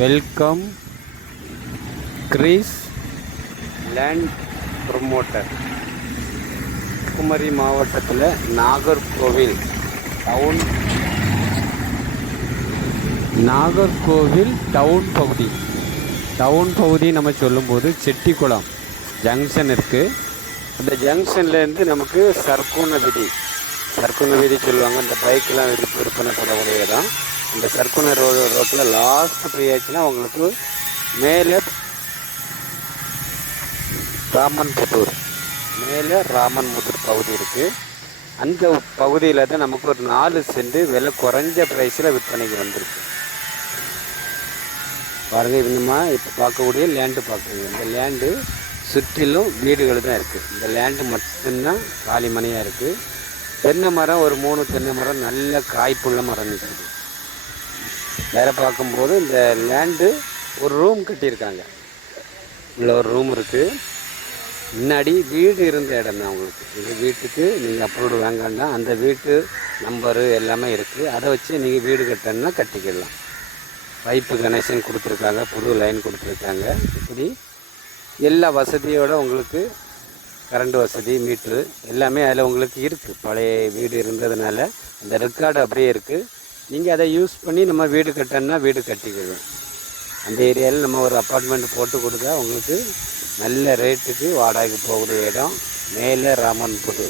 Welcome Greece land promoter. Kumari மாவட்டத்தில் Nagercoil town Nagercoil town பகுதி. Town பகுதி நம்ம சொல்லும்போது செட்டிக்குளம் ஜங்ஷன் இருக்குது அந்த ஜங்ஷன்லேருந்து நமக்கு சர்க்குண விதி. சர்க்குண வீதி சொல்லுவாங்க. இந்த பைக்கெலாம் விற்ப விற்பனை பண்ணக்கூடிய இடம் இந்த சர்க்குண ரோடு ரோட்டில் லாஸ்ட் ஃப்ரீ ஆச்சுன்னா உங்களுக்கு மேலே ராமன்புத்தூர் மேலே ராமன்புத்தூர் பகுதி இருக்குது அந்த பகுதியில் தான் நமக்கு ஒரு நாலு சென்ட் விலை குறைஞ்ச ப்ரைஸில் விற்பனைக்கு வந்திருக்கு. பாருங்கள் இன்னுமா இப்போ பார்க்கக்கூடிய லேண்டு பார்க்குறீங்க இந்த லேண்டு சுற்றிலும் வீடுகள் தான் இருக்குது இந்த லேண்டு மட்டும்தான் காலி மனையாக இருக்குது தென்னை மரம் ஒரு மூணு தென்னை மரம் நல்ல காய்ப்புள்ள மரம் நிற்குது வேறு பார்க்கும்போது இந்த லேண்டு ஒரு ரூம் கட்டியிருக்காங்க. உள்ள ஒரு ரூம் இருக்குது முன்னாடி வீடு இருந்த இடம் தான் உங்களுக்கு. இந்த வீட்டுக்கு நீங்கள் அப்ரூவ்டு வாங்கன்னா அந்த வீட்டு நம்பரு எல்லாமே இருக்குது அதை வச்சு நீங்கள் வீடு கட்டணும்னா கட்டிக்கிடலாம் பைப்பு கனெக்ஷன் கொடுத்துருக்காங்க புது லைன் கொடுத்துருக்காங்க. இப்படி எல்லா வசதியோடு உங்களுக்கு கரண்ட் வசதி மீட்ரு எல்லாமே அதில் உங்களுக்கு இருக்குது பழைய வீடு இருந்ததுனால அந்த ரெக்கார்டு அப்படியே இருக்குது நீங்கள் அதை யூஸ் பண்ணி நம்ம வீடு கட்டணும்னா வீடு கட்டிக்கிடுவோம் அந்த ஏரியாவில் நம்ம ஒரு அப்பார்ட்மெண்ட் போட்டு கொடுத்தா உங்களுக்கு நல்ல ரேட்டுக்கு வாடகைக்கு போகக்கூடிய இடம். மேலே ராமன்புது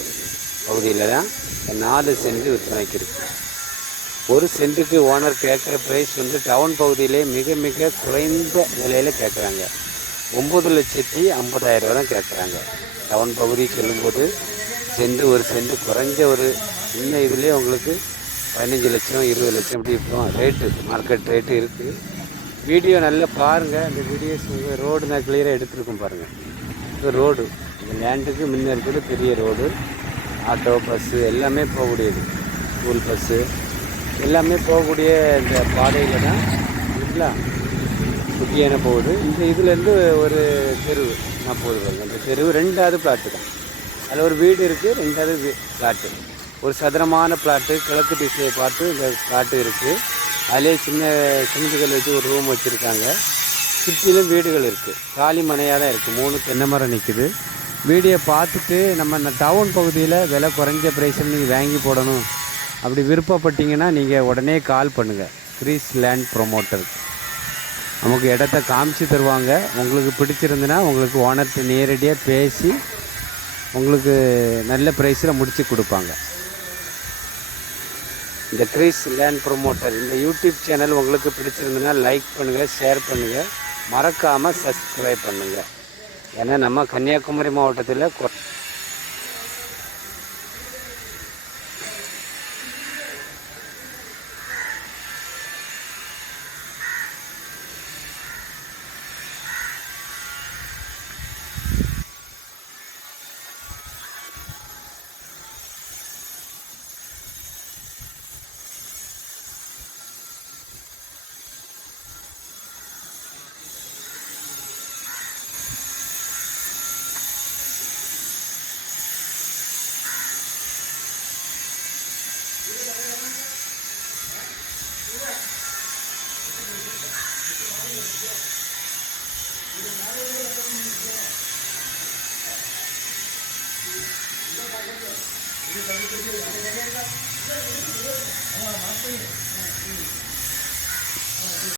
பகுதியில் தான் நாலு சென்ட் விற்பனைக்கு இருக்குது ஒரு சென்ட்டுக்கு ஓனர் கேட்குற ப்ரைஸ் வந்து டவுன் பகுதியிலே மிக மிக குறைந்த விலையில் கேட்குறாங்க. ஒம்பது லட்சத்தி ஐம்பதாயிரம் ரூபா தான் கேட்குறாங்க. டவுன் பகுதி செல்லும்போது சென்ட் ஒரு சென்ட் குறைஞ்ச ஒரு சின்ன இதுலேயே உங்களுக்கு பதினஞ்சு லட்சம் இருபது லட்சம் இப்படி இருக்கும் ரேட்டு மார்க்கெட் ரேட்டு இருக்குது வீடியோ நல்லா பாருங்கள் அந்த வீடியோஸ் உங்கள் ரோடு நான் கிளியராக எடுத்துருக்கோம் பாருங்கள் இது ரோடு இந்த லேண்டுக்கு முன்ன இருக்கிறது பெரிய ரோடு ஆட்டோ பஸ்ஸு எல்லாமே போகக்கூடியது. ஸ்கூல் பஸ்ஸு எல்லாமே போகக்கூடிய இந்த பாதையில் தான் இல்லைங்களா குட்டியான போகுது இந்த இதுலேருந்து ஒரு தெருவு நான் போகுது அந்த தெருவு தெரு ரெண்டாவது பிளாட்டு தான். அதில் ஒரு வீடு இருக்குது ரெண்டாவது பிளாட்டு ஒரு சதுரமான பிளாட்டு கிழக்கு திசையை பார்த்து இந்த பிளாட்டு இருக்குது அதிலே சின்ன சிமெண்ட்டுகள் வச்சு ஒரு ரூம் வச்சுருக்காங்க. சுற்றிலும் வீடுகள் இருக்குது காலி மனையாக தான் இருக்குது மூணு தென்னை மரம் நிற்குது வீடியோ பார்த்துட்டு நம்ம டவுன் பகுதியில் விலை குறைஞ்ச ப்ரைஸில் நீங்கள் வாங்கி போடணும். அப்படி விருப்பப்பட்டீங்கன்னா நீங்கள் உடனே கால் பண்ணுங்கள் கிரீஸ் லேண்ட் ப்ரொமோட்டருக்கு நமக்கு இடத்த காமிச்சு தருவாங்க. உங்களுக்கு பிடிச்சிருந்துன்னா உங்களுக்கு ஓனர்கிட்ட நேரடியாக பேசி உங்களுக்கு நல்ல ப்ரைஸில் முடித்து கொடுப்பாங்க. இந்த கிரீஸ் லேண்ட் ப்ரொமோட்டர் இந்த யூடியூப் சேனல் உங்களுக்கு பிடிச்சிருந்துன்னா லைக் பண்ணுங்கள் ஷேர் பண்ணுங்கள் மறக்காமல் சப்ஸ்கிரைப் பண்ணுங்கள் ஏன்னா நம்ம கன்னியாகுமரி மாவட்டத்தில் ये सब कुछ ये आगे जाएगा हमारा मास्टर है